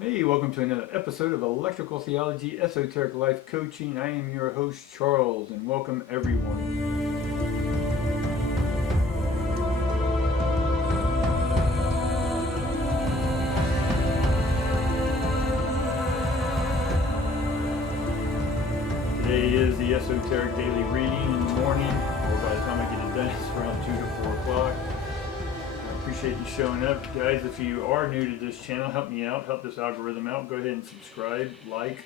Hey, welcome to another episode of Electrical Theology, Esoteric Life Coaching. I am your host, Charles, and welcome everyone. Today is the Esoteric Daily Reading in the morning, or by the time I get it done, it's around 2 to 4 o'clock. I appreciate you showing up. Guys, if you are new to this channel, help me out, help this algorithm out. Go ahead and subscribe, like,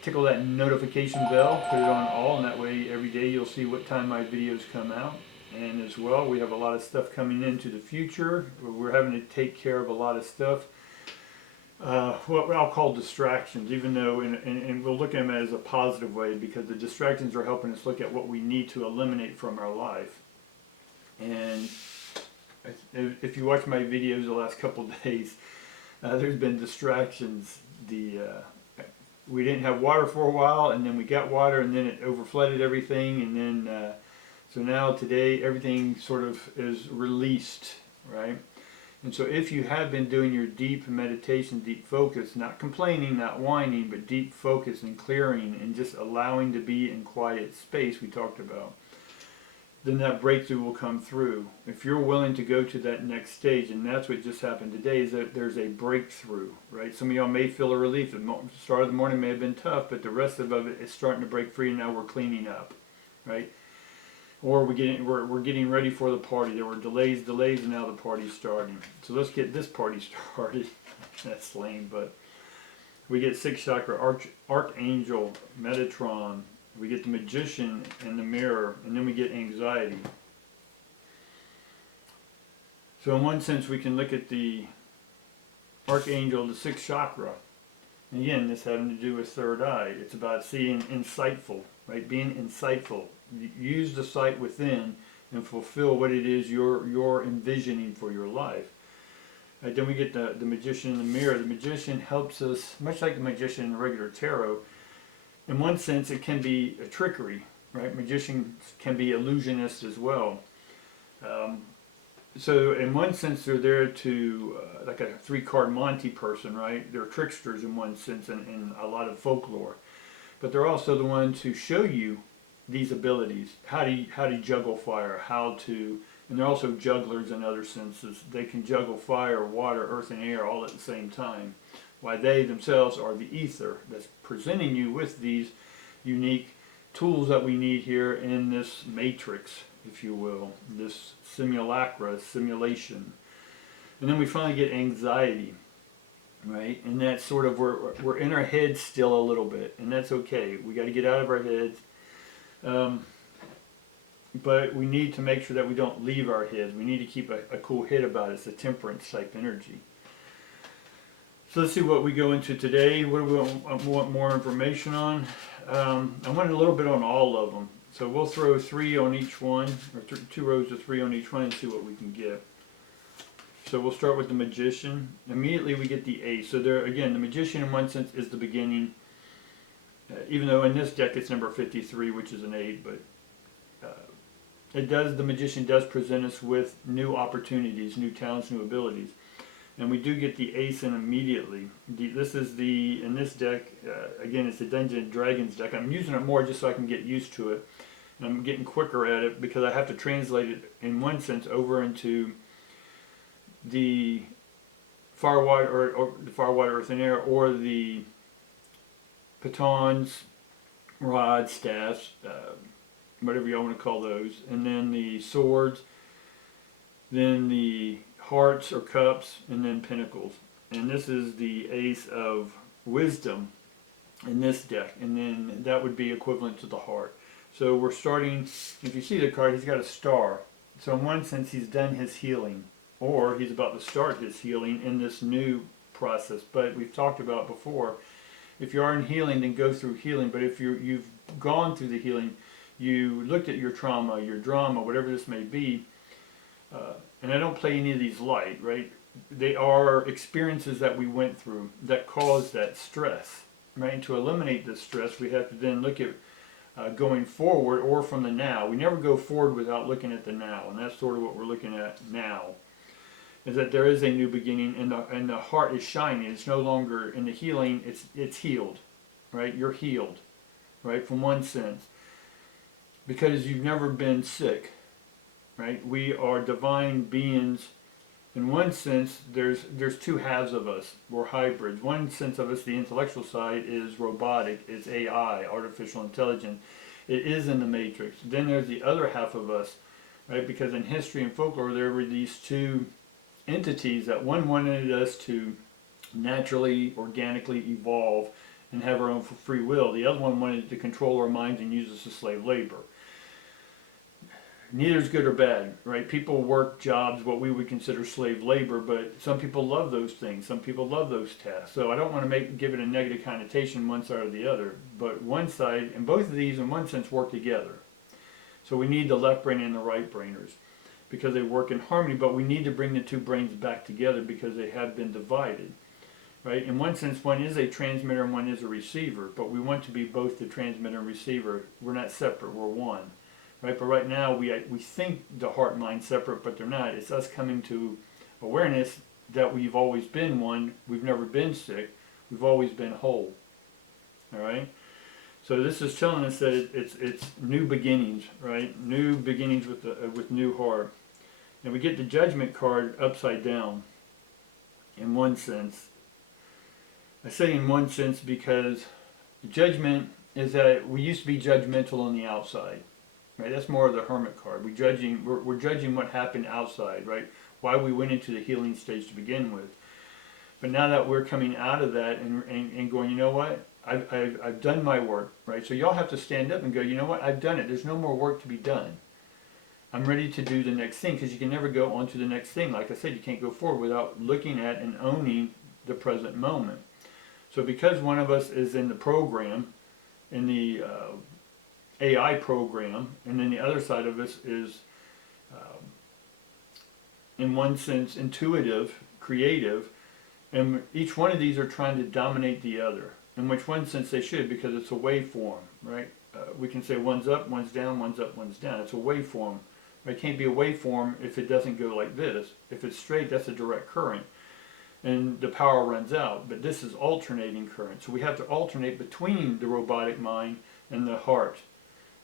tickle that notification bell, put it on all, and that way every day you'll see what time my videos come out. And as well, we have a lot of stuff coming into the future. We're having to take care of a lot of stuff. What I'll call distractions, even though, and we'll look at them as a positive way, because the distractions are helping us look at what we need to eliminate from our life. And if you watch my videos the last couple of days, there's been distractions. We didn't have water for a while, and then we got water, and then it overflooded everything, and then so now today everything sort of is released, right? And so if you have been doing your deep meditation, deep focus, not complaining, not whining, but deep focus and clearing and just allowing to be in quiet space we talked about, then that breakthrough will come through. If you're willing to go to that next stage, and that's what just happened today, is that there's a breakthrough, right? Some of y'all may feel a relief. The start of the morning may have been tough, but the rest of it is starting to break free, and now we're cleaning up, right? Or we're getting ready for the party. There were delays, and now the party's starting. So let's get this party started. That's lame, but we get sixth chakra, Archangel, Metatron. We get the Magician and the Mirror, and then we get anxiety. So in one sense, we can look at the Archangel, the sixth chakra. And again, this having to do with third eye. It's about seeing insightful, right? Being insightful. Use the sight within and fulfill what it is you're envisioning for your life. Right, then we get the Magician and the Mirror. The Magician helps us, much like the Magician in the regular tarot. In one sense, it can be a trickery, right? Magicians can be illusionists as well. So in one sense, they're there to, like a three-card Monty person, right? They're tricksters in one sense in a lot of folklore. But they're also the ones who show you these abilities, how to juggle fire, and they're also jugglers in other senses. They can juggle fire, water, earth, and air all at the same time. Why they themselves are the ether that's presenting you with these unique tools that we need here in this matrix, if you will, this simulation. And then we finally get anxiety, right? And that's sort of, we're in our heads still a little bit, and that's okay. We got to get out of our heads. But we need to make sure that we don't leave our heads. We need to keep a cool head about it. It's a temperance type energy. So let's see what we go into today. What do we want more information on? I wanted a little bit on all of them. So we'll throw 3 on each one, or 2 rows of 3 on each one, and see what we can get. So we'll start with the Magician. Immediately we get the Ace. So there, again, the Magician in one sense is the beginning. Even though in this deck it's number 53, which is an 8, but the Magician does present us with new opportunities, new talents, new abilities. And we do get the Ace in immediately. In this deck, again, it's the Dungeons and Dragons deck. I'm using it more just so I can get used to it. And I'm getting quicker at it because I have to translate it, in one sense, over into the fire, water, or the fire, water, earth, and air, or the batons, rods, staffs, whatever y'all want to call those. And then the swords, then the hearts or cups, and then pentacles. And this is the Ace of Wisdom in this deck, and then that would be equivalent to the heart. So we're starting, if you see the card, he's got a star. So in one sense he's done his healing, or he's about to start his healing in this new process. But we've talked about before, if you are in healing, then go through healing. But if you've gone through the healing, you looked at your trauma, your drama, whatever this may be, and I don't play any of these light, right? They are experiences that we went through that caused that stress, right? And to eliminate this stress, we have to then look at going forward or from the now. We never go forward without looking at the now, and that's sort of what we're looking at now. is that there is a new beginning, and the heart is shining. It's no longer in the healing. It's healed, right? You're healed, right? From one sense, because you've never been sick, right? We are divine beings. In one sense, there's two halves of us. We're hybrids. One sense of us, the intellectual side, is robotic, is AI, artificial intelligence. It is in the matrix. Then there's the other half of us, right? Because in history and folklore, there were these two entities that one wanted us to naturally, organically evolve and have our own free will. The other one wanted to control our minds and use us as slave labor. Neither is good or bad, right? People work jobs, what we would consider slave labor, but some people love those things. Some people love those tasks. So I don't want to give it a negative connotation one side or the other. But one side, and both of these in one sense work together. So we need the left brain and the right brainers, because they work in harmony, but we need to bring the two brains back together because they have been divided, right? In one sense, one is a transmitter and one is a receiver, but we want to be both the transmitter and receiver. We're not separate, we're one, right? But right now, we think the heart and mind separate, but they're not. It's us coming to awareness that we've always been one, we've never been sick, we've always been whole, all right? So this is telling us that it's new beginnings, right? New beginnings with new heart. And we get the judgment card upside down, in one sense. I say in one sense because judgment is that we used to be judgmental on the outside, right? That's more of the hermit card. We're judging what happened outside, right? Why we went into the healing stage to begin with. But now that we're coming out of that and going, you know what? I've done my work, right? So y'all have to stand up and go, you know what? I've done it. There's no more work to be done. I'm ready to do the next thing, because you can never go on to the next thing. Like I said, you can't go forward without looking at and owning the present moment. So because one of us is in the program, in the AI program, and then the other side of us is, in one sense, intuitive, creative, and each one of these are trying to dominate the other. In which one sense they should, because it's a waveform, right? We can say one's up, one's down, one's up, one's down. It's a waveform. It can't be a waveform if it doesn't go like this. If it's straight, that's a direct current, and the power runs out. But this is alternating current, so we have to alternate between the robotic mind and the heart,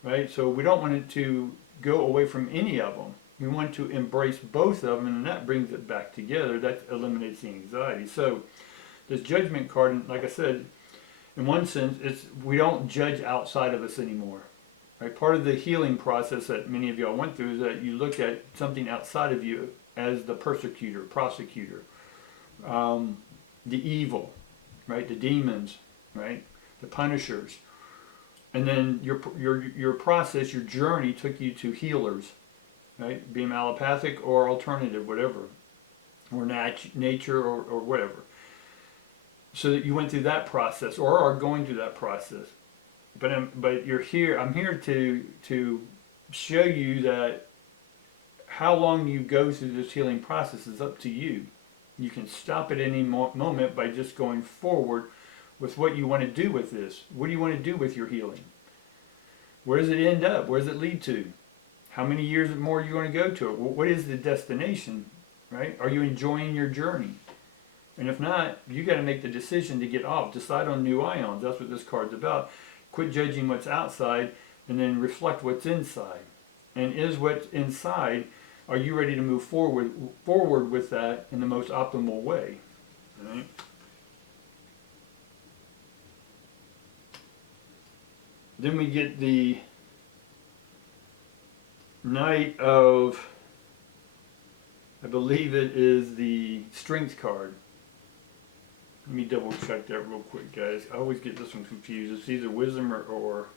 right? So we don't want it to go away from any of them. We want to embrace both of them, and that brings it back together. That eliminates the anxiety. So this judgment card, and like I said, in one sense, we don't judge outside of us anymore. Right? Part of the healing process that many of y'all went through is that you look at something outside of you as the persecutor, prosecutor, the evil, right? The demons, right? The punishers. And then your process, your journey took you to healers, right? Being allopathic or alternative, whatever, or nature or whatever. So that you went through that process or are going through that process. But you're here. I'm here to show you that how long you go through this healing process is up to you. You can stop at any moment by just going forward with what you want to do with this. What do you want to do with your healing? Where does it end up? Where does it lead to? How many years more are you going to go to it? What is the destination, right? Are you enjoying your journey? And if not, you got to make the decision to get off. Decide on new ions. That's what this card's about. Quit judging what's outside and then reflect what's inside. And is what's inside, are you ready to move forward with that in the most optimal way? Right? Then we get the Knight of, I believe it is the Strength card. Let me double check that real quick, guys. I always get this one confused. It's either wisdom or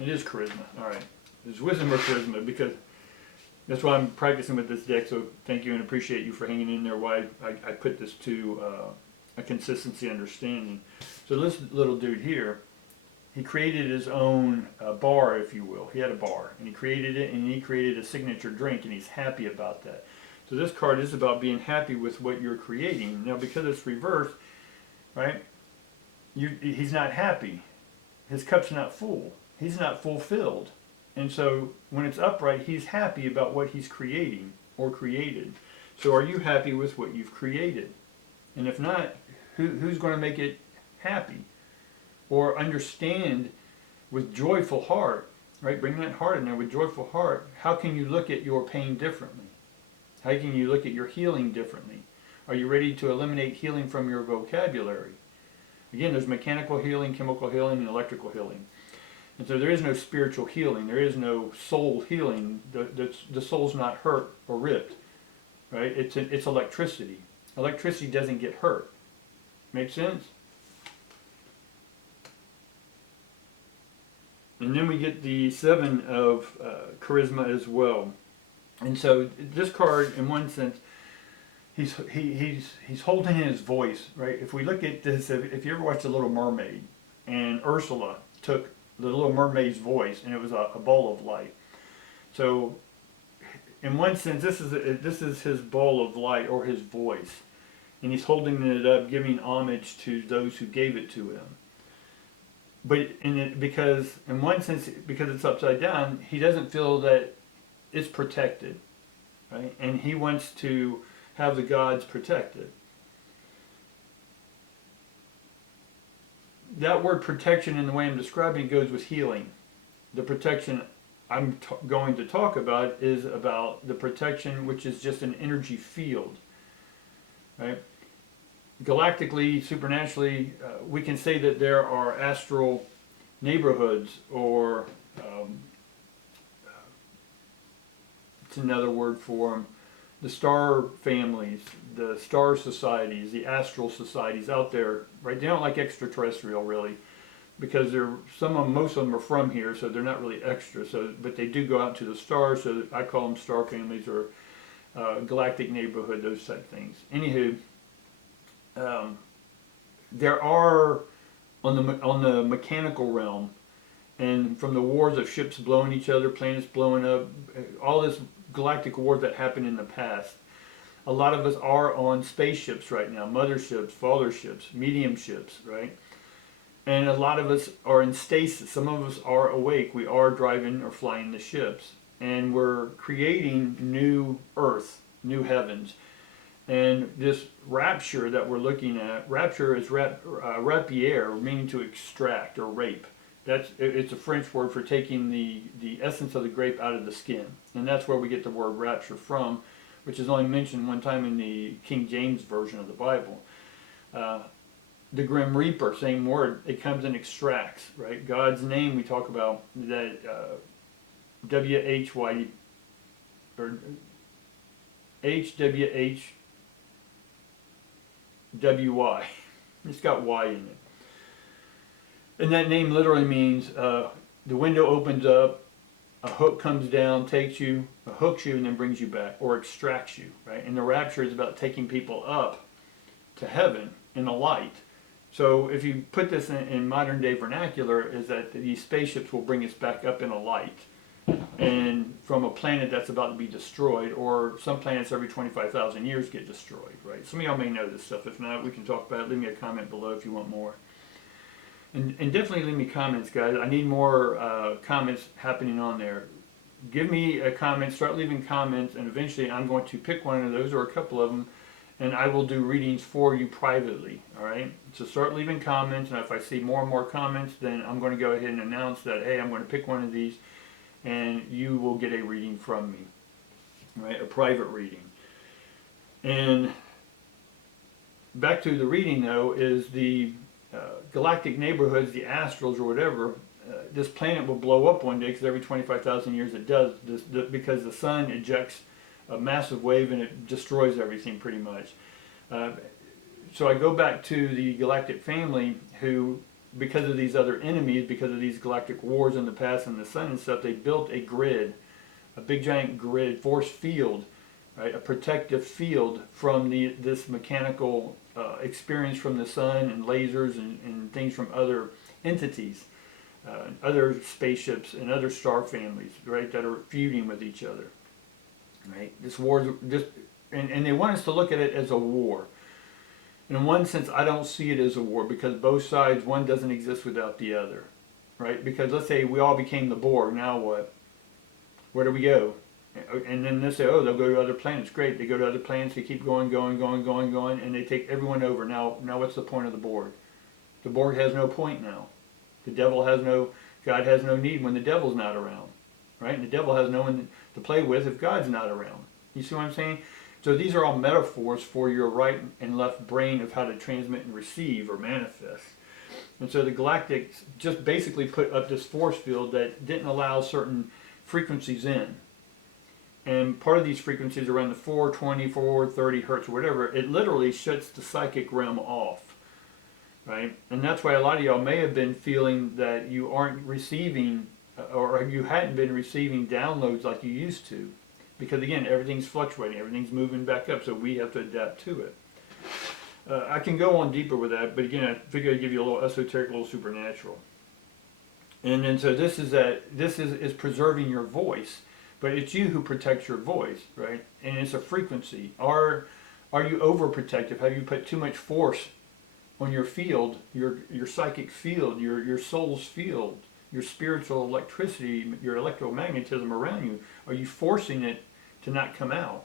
it is charisma. All right, it's wisdom or charisma, because that's why I'm practicing with this deck. So thank you and appreciate you for hanging in there while I put this to a consistency understanding. So this little dude here, he created his own bar, if you will. He had a bar, and he created it, and he created a signature drink, and he's happy about that. So this card is about being happy with what you're creating. Now, because it's reversed, right, he's not happy. His cup's not full. He's not fulfilled. And so when it's upright, he's happy about what he's creating or created. So are you happy with what you've created? And if not, who's going to make it happy? Or understand with joyful heart, right? Bring that heart in there with joyful heart. How can you look at your pain differently? How can you look at your healing differently? Are you ready to eliminate healing from your vocabulary? Again, there's mechanical healing, chemical healing, and electrical healing. And so there is no spiritual healing. There is no soul healing. The soul's not hurt or ripped, right? It's electricity. Electricity doesn't get hurt. Make sense? And then we get the 7 of charisma as well. And so this card, in one sense, he's holding his voice, right? If we look at this, if you ever watched The Little Mermaid, and Ursula took the Little Mermaid's voice, and it was a ball of light. So, in one sense, this is his ball of light, or his voice, and he's holding it up, giving homage to those who gave it to him. But because in one sense, because it's upside down, he doesn't feel that it's protected, right? And he wants to have the gods protected. That word protection, in the way I'm describing it, goes with healing. The protection I'm going to talk about is about the protection, which is just an energy field, right? Galactically, supernaturally, we can say that there are astral neighborhoods, or it's another word for them, the star families, the star societies, the astral societies out there, right? They don't like extraterrestrial, really, because most of them are from here, so they're not really extra. So, but they do go out to the stars, so I call them star families, or galactic neighborhood, those type of things. Anywho, there are on the mechanical realm, and from the wars of ships blowing each other, planets blowing up, all this galactic war that happened in the past. A lot of us are on spaceships right now, motherships, fatherships, mediumships, right? And a lot of us are in stasis. Some of us are awake. We are driving or flying the ships, and we're creating new earth, new heavens. And this rapture that we're looking at, rapture is rapier, meaning to extract or rape. It's a French word for taking the essence of the grape out of the skin. And that's where we get the word rapture from, which is only mentioned one time in the King James Version of the Bible. The Grim Reaper, same word, it comes and extracts, right? God's name, we talk about that W-H-Y, or H-W-H-W-Y. It's got Y in it. And that name literally means the window opens up, a hook comes down, takes you, hooks you, and then brings you back, or extracts you, right? And the rapture is about taking people up to heaven in the light. So if you put this in modern day vernacular, is that these spaceships will bring us back up in a light, and from a planet that's about to be destroyed, or some planets every 25,000 years get destroyed, right? Some of y'all may know this stuff. If not, we can talk about it. Leave me a comment below if you want more. And definitely leave me comments, guys. I need more comments happening on there. Give me a comment, start leaving comments, and eventually I'm going to pick one of those, or a couple of them, and I will do readings for you privately, all right? So start leaving comments, and if I see more and more comments, then I'm going to go ahead and announce that, hey, I'm going to pick one of these, and you will get a reading from me, right? A private reading. And back to the reading, though, is the galactic neighborhoods, the astrals or whatever. This planet will blow up one day, because every 25,000 years it does, because the sun ejects a massive wave and it destroys everything pretty much. So I go back to the galactic family who, because of these other enemies, because of these galactic wars in the past and the sun and stuff, they built a grid, a big giant grid, force field, right? A protective field from this mechanical experience from the sun and lasers and things from other entities, other spaceships and other star families, right, that are feuding with each other, right? This war, and they want us to look at it as a war. In one sense, I don't see it as a war, because both sides, one doesn't exist without the other, right? Because let's say we all became the Borg, now what? Where do we go? And then they say, oh, they'll go to other planets. Great, they go to other planets, they keep going, and they take everyone over. Now what's the point of the Borg? The Borg has no point now. The devil has no, God has no need when the devil's not around, right? And the devil has no one to play with if God's not around. You see what I'm saying? So these are all metaphors for your right and left brain of how to transmit and receive or manifest. And so the galactics just basically put up this force field that didn't allow certain frequencies in. And part of these frequencies around the 420, 430 hertz or whatever, it literally shuts the psychic realm off, right? And that's why a lot of y'all may have been feeling that you aren't receiving, or you hadn't been receiving downloads like you used to. Because again, everything's fluctuating, everything's moving back up, so we have to adapt to it. I can go on deeper with that, but again, I figure I'd give you a little esoteric, a little supernatural. And then so this is preserving your voice. But it's you who protects your voice, right? And it's a frequency. Are you overprotective? Have you put too much force on your field, your psychic field, your soul's field, your spiritual electricity, your electromagnetism around you? Are you forcing it to not come out?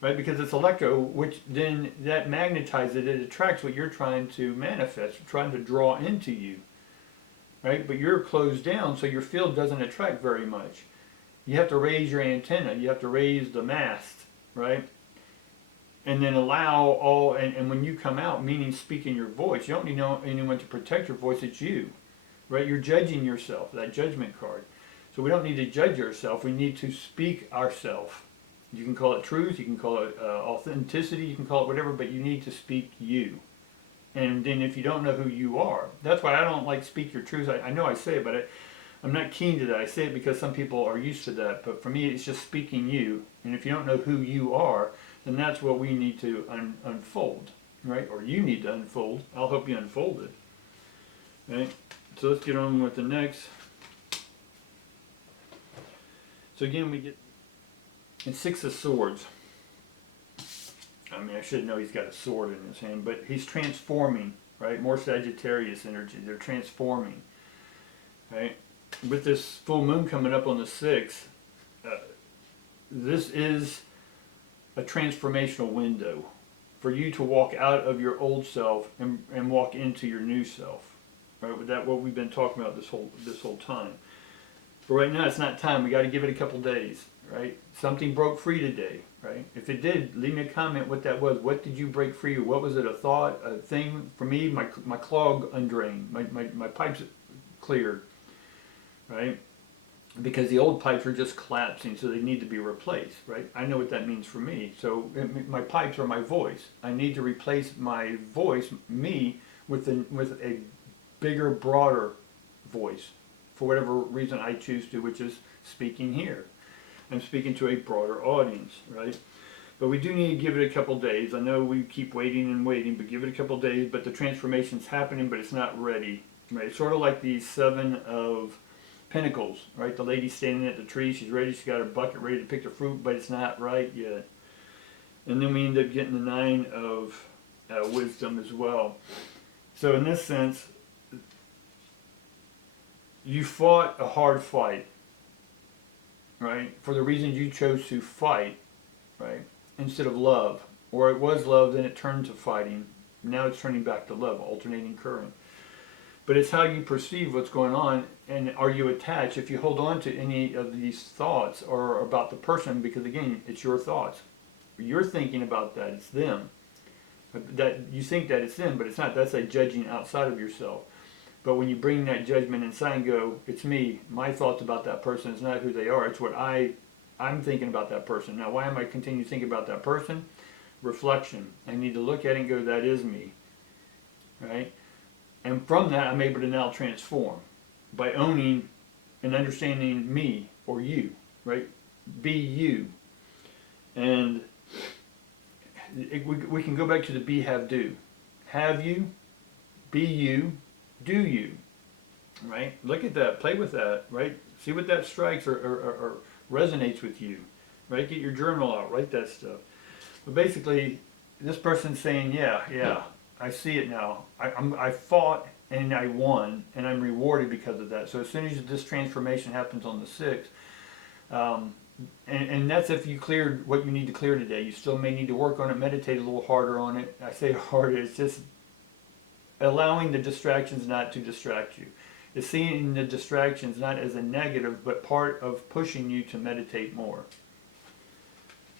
Right? Because it's electro, which then that magnetizes it. It attracts what you're trying to manifest, trying to draw into you. Right? But you're closed down, so your field doesn't attract very much. You have to raise your antenna. You have to raise the mast, right? And then allow all, and when you come out, meaning speak in your voice, you don't need anyone to protect your voice, it's you, right? You're judging yourself, that judgment card. So we don't need to judge ourselves, we need to speak ourselves. You can call it truth, you can call it authenticity, you can call it whatever, but you need to speak you. And then if you don't know who you are, that's why I don't like speak your truth. I know I say it, but I'm not keen to that. I say it because some people are used to that, but for me it's just speaking you. And if you don't know who you are, then that's what we need to unfold, right? Or you need to unfold. I'll help you unfold it, right? So let's get on with the next. So again, we get in Six of Swords. I mean, I should know he's got a sword in his hand, but he's transforming, right? More Sagittarius energy. They're transforming, right? With this full moon coming up on the 6th, this is a transformational window for you to walk out of your old self and walk into your new self. Right? With that, what we've been talking about this whole time. But right now, it's not time. We got to give it a couple days. Right? Something broke free today. Right? If it did, leave me a comment what that was. What did you break free? What was it? A thought? A thing? For me, my clog undrained. My pipes cleared. Right? Because the old pipes are just collapsing, so they need to be replaced, right? I know what that means for me. So my pipes are my voice. I need to replace my voice, me, with a bigger, broader voice, for whatever reason I choose to, which is speaking here. I'm speaking to a broader audience, right? But we do need to give it a couple days. I know we keep waiting and waiting, but give it a couple days. But the transformation's happening, but it's not ready, right? Sort of like the 7 of Pentacles, right? The lady standing at the tree, she's ready, she's got her bucket ready to pick the fruit, but it's not right yet. And then we end up getting the 9 of Wisdom as well. So in this sense, you fought a hard fight, right? For the reasons you chose to fight, right? Instead of love. Or it was love, then it turned to fighting. Now it's turning back to love, alternating current. But it's how you perceive what's going on, and are you attached? If you hold on to any of these thoughts or about the person, because again, it's your thoughts. You're thinking about that, it's them. That you think that it's them, but it's not. That's a judging outside of yourself. But when you bring that judgment inside and go, it's me, my thoughts about that person is not who they are, it's what I'm thinking about that person. Now, why am I continuing to think about that person? Reflection. I need to look at it and go, that is me, right? And from that, I'm able to now transform by owning and understanding me or you, right? Be you. And we can go back to the be, have, do. Have you, be you, do you, right? Look at that, play with that, right? See what that strikes or resonates with you, right? Get your journal out, write that stuff. But basically, this person's saying, yeah, I see it now. I fought and I won, and I'm rewarded because of that. So as soon as this transformation happens on the 6th, And that's if you cleared what you need to clear today. You still may need to work on it, meditate a little harder on it. I say harder, it's just allowing the distractions not to distract you. It's seeing the distractions not as a negative, but part of pushing you to meditate more.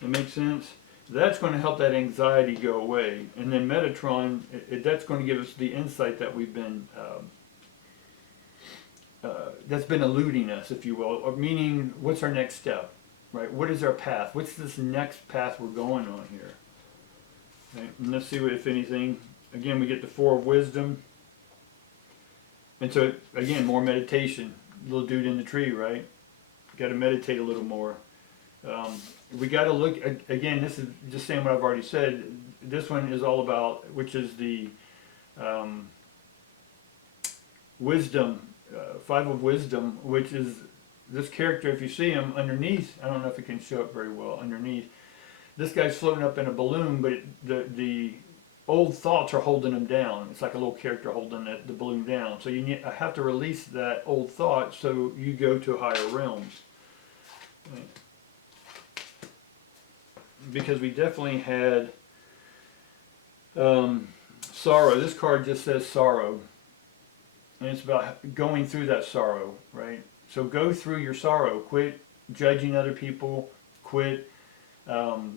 That makes sense? That's going to help that anxiety go away. And then Metatron, that's going to give us the insight that we've been, that's been eluding us, if you will. Or meaning, what's our next step? Right? What is our path? What's this next path we're going on here? Right? And let's see what, if anything. Again, we get the Four of Wisdom. And so, again, more meditation. Little dude in the tree, right? Got to meditate a little more. We got to look, again, this is just saying what I've already said. This one is all about, which is the wisdom, Five of Wisdom, which is this character. If you see him underneath, I don't know if it can show up very well, underneath. This guy's floating up in a balloon, but the old thoughts are holding him down. It's like a little character holding the balloon down. So you have to release that old thought so you go to higher realms. Right. Because we definitely had sorrow. This card just says sorrow. And it's about going through that sorrow, right? So go through your sorrow. Quit judging other people. Quit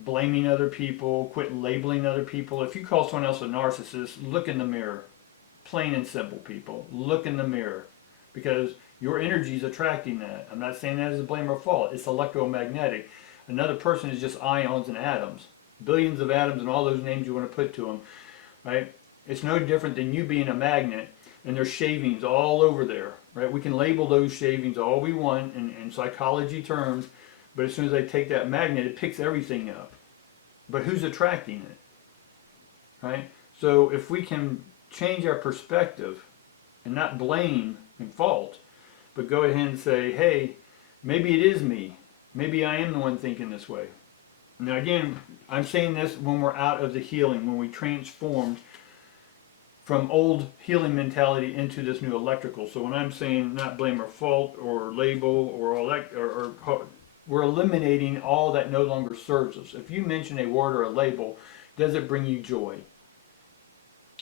blaming other people, quit labeling other people. If you call someone else a narcissist, look in the mirror. Plain and simple, people. Look in the mirror. Because your energy is attracting that. I'm not saying that as a blame or fault. It's electromagnetic. Another person is just ions and atoms. Billions of atoms and all those names you want to put to them. Right? It's no different than you being a magnet and there's shavings all over there. Right? We can label those shavings all we want in psychology terms. But as soon as I take that magnet, it picks everything up. But who's attracting it? Right? So if we can change our perspective and not blame and fault, but go ahead and say, hey, maybe it is me. Maybe I am the one thinking this way. Now again, I'm saying this when we're out of the healing, when we transformed from old healing mentality into this new electrical. So when I'm saying not blame or fault or label or all that, or we're eliminating all that no longer serves us. If you mention a word or a label, does it bring you joy?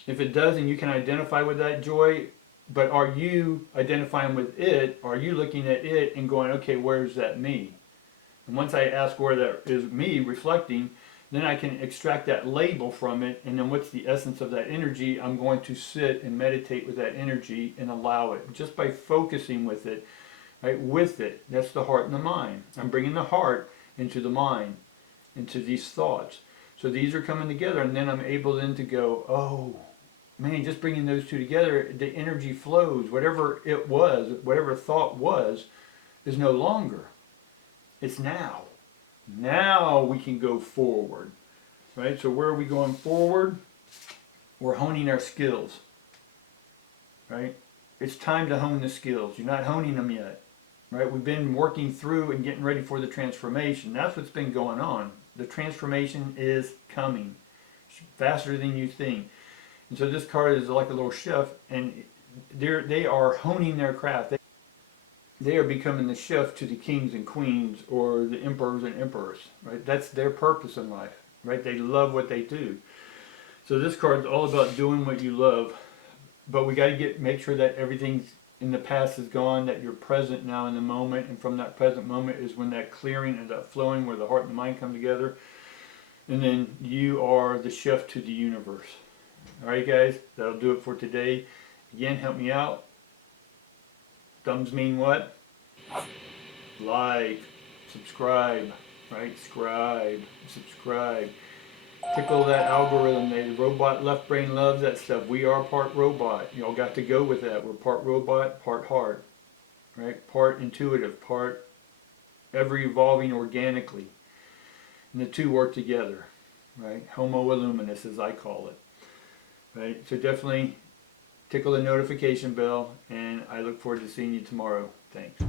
If it does and you can identify with that joy, but are you identifying with it? Are you looking at it and going, okay, where's that me? And once I ask where that is me reflecting, then I can extract that label from it, and then what's the essence of that energy? I'm going to sit and meditate with that energy and allow it. Just by focusing with it, right, with it, that's the heart and the mind. I'm bringing the heart into the mind, into these thoughts. So these are coming together, and then I'm able then to go, oh, man, just bringing those two together, the energy flows. Whatever it was, whatever thought was, is no longer. It's now. Now we can go forward, right? So where are we going forward? We're honing our skills, right? It's time to hone the skills. You're not honing them yet. Right? We've been working through and getting ready for the transformation. That's what's been going on. The transformation is coming faster than you think. And so this card is like a little chef, and they are honing their craft. They are becoming the chef to the kings and queens, or the emperors and emperors. Right? That's their purpose in life. Right? They love what they do. So this card is all about doing what you love, but we got to make sure that everything's in the past is gone, that you're present now in the moment, and from that present moment is when that clearing and that flowing, where the heart and the mind come together, and then you are the chef to the universe. Alright guys, that'll do it for today. Again, help me out. Thumbs mean what? Like, subscribe, right? Subscribe. Tickle that algorithm. The robot left brain loves that stuff. We are part robot. Y'all got to go with that. We're part robot, part heart, right? Part intuitive, part ever evolving organically. And the two work together, right? Homo illuminus, as I call it, right? So definitely tickle the notification bell, and I look forward to seeing you tomorrow. Thanks.